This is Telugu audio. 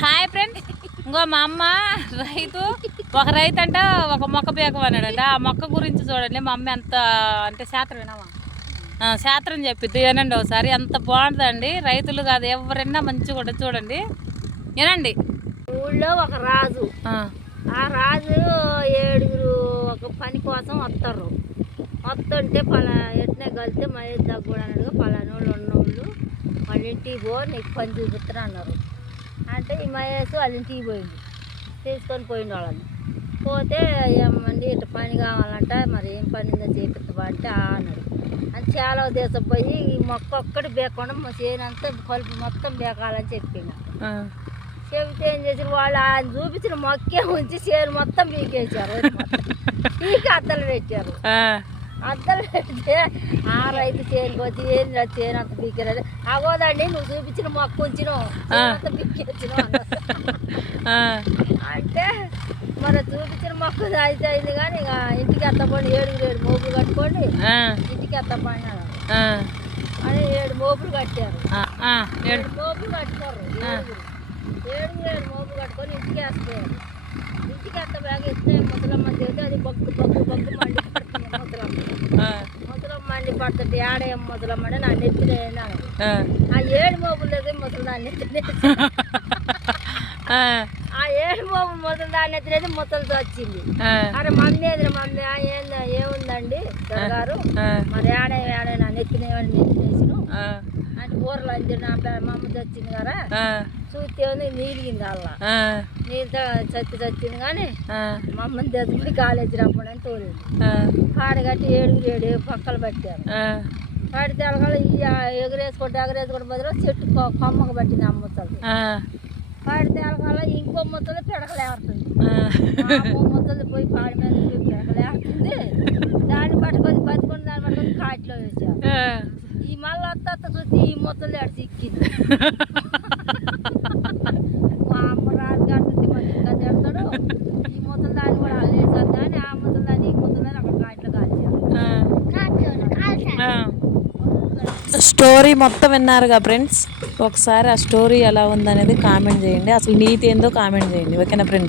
హాయ్ ఫ్రెండ్స్ ఇంకో మా అమ్మ రైతు ఒక రైతు అంట ఒక మొక్క పీకం అన్నాడంట. ఆ మొక్క గురించి చూడండి మా అమ్మ ఎంత అంటే శాస్త్రం వినామా ఆ, శాస్త్రం చెప్పిద్ది. వినండి ఒకసారి ఎంత బాగుంటుందండి. రైతులు కాదు ఎవరైనా మంచిగా ఉంటుంది చూడండి. వినండి. ఊళ్ళో ఒక రాజు. ఆ, రాజు ఏడుగురు ఒక పని కోసం వస్తారు. వస్తుంటే పలా ఎట్నే కలిస్తే మహేష్ దగ్గర అన్నాడుగా పలానా వాళ్ళు ఉన్నోళ్ళు వాళ్ళ ఇంటికి పో నీకు పని చూపిస్తాను అన్నారు. అంటే ఈ మహేష్ వాళ్ళ ఇంటికి పోయింది తీసుకొని పోయిండు వాళ్ళని. పోతే ఏమండి ఇట్లా పని కావాలంట మరి ఏం పని ఉందో చేపిస్తావా అంటే ఆ అన్నాడు. అని చాలా దేశం పోయి ఈ మొక్క ఒక్కటి బేకుండా మా చేనంతా కలుపు మొత్తం బేకాలని చెప్పిండు చెబితే ఏం చేసారు వాళ్ళు ఆయన చూపించిన మొక్కే ఉంచి చేను మొత్తం పీకేశారు. పీకి అద్దలు పెట్టారు. ఆ, అద్దలు పెడితే ఆ రైతు చేనుకి వచ్చి ఏం చేను అంత పీకేరాడు అగోదండి నువ్వు చూపించిన మొక్క ఉంచినావు అంత. ఆ, అంటే మరి చూపించిన మొక్క అయితే అయింది కానీ ఇక ఇంటికి ఎత్తపోండి ఏడుగురు ఏడు మోపులు కట్టుకోండి ఇంటికి. ఆ, అని ఏడు మోపులు కట్టారు. ఏడు. ఏడు మోపులు కట్టుకోరు ఏడుగురు. ఏడుగురు ఏడు మోపులు కట్టుకొని ఇంటికి వేస్తారు. ఇంటికి ఎంత బ్యాగ్ ఇస్తే ముసలమ్మ చేస్తే అది బొక్కు బొక్కు బొక్కు మండి పడుతుంది ముసలమ్మ ఆ, ముసలమ్మ మండి పడుతుంది ఆడేం ముసలమ్మ అంటే నా నెత్తిన ఆ, ఏడు మోపులు అయితే ముసలి దాన్ని నెత్తిన ఆ, ఏడు మోపు ముసలి దాన్ని నెత్తినైతే ముసలితో వచ్చింది అరే మమ్మీ ఏది మమ్మీ ఏంది ఏముందండి గారు మరి ఆడే ఆడే నా నెత్తిన నెత్తిన వేసిను ఆ, అంటే ఊరలు అంది నా పే- మా అమ్మది వచ్చింది కదా. చూస్తే నీలిగింది అలా నీళ్ళతో చచ్చి చచ్చింది కానీ ఆ, మా అమ్మని తెచ్చుకుని కాలేజీ రమ్మని తోలేదు. ఆ, కాడు కట్టి ఏడుగురు ఏడు పక్కలు పట్టారు. పడితే ఆ ఎగరేసుకుంటే ఎగరేసుకుంటే బదులు చెట్టు కొమ్మకు పట్టింది ఆ, పడితే అలకాల ఇంకో ముసలి పిడకలేరుతుంది ఆ, ముసలి పోయి పాడి మీద పట్టుకొని బతుకొని దాన్ని పట్టుకొని కాటిలో వేసారు. ఆ. ఈ మళ్ళీ అత్త చూసి ఈ ముసలి ఆడు సిక్కింది మా అమ్మ రాజు గారు చూసి మరి ఇంకా తిడతాడు. ఈ ముసలి దాన్ని కూడా ఆ ముసలి దాన్ని ఈ ముసలి దాన్ని అక్కడ కాటిలో. స్టోరీ మొత్తం విన్నారుగా ఫ్రెండ్స్? ఒకసారి ఆ స్టోరీ ఎలా ఉందనేది కామెంట్ చేయండి. అసలు నీతి ఏందో కామెంట్ చేయండి. ఓకేనా ఫ్రెండ్స్?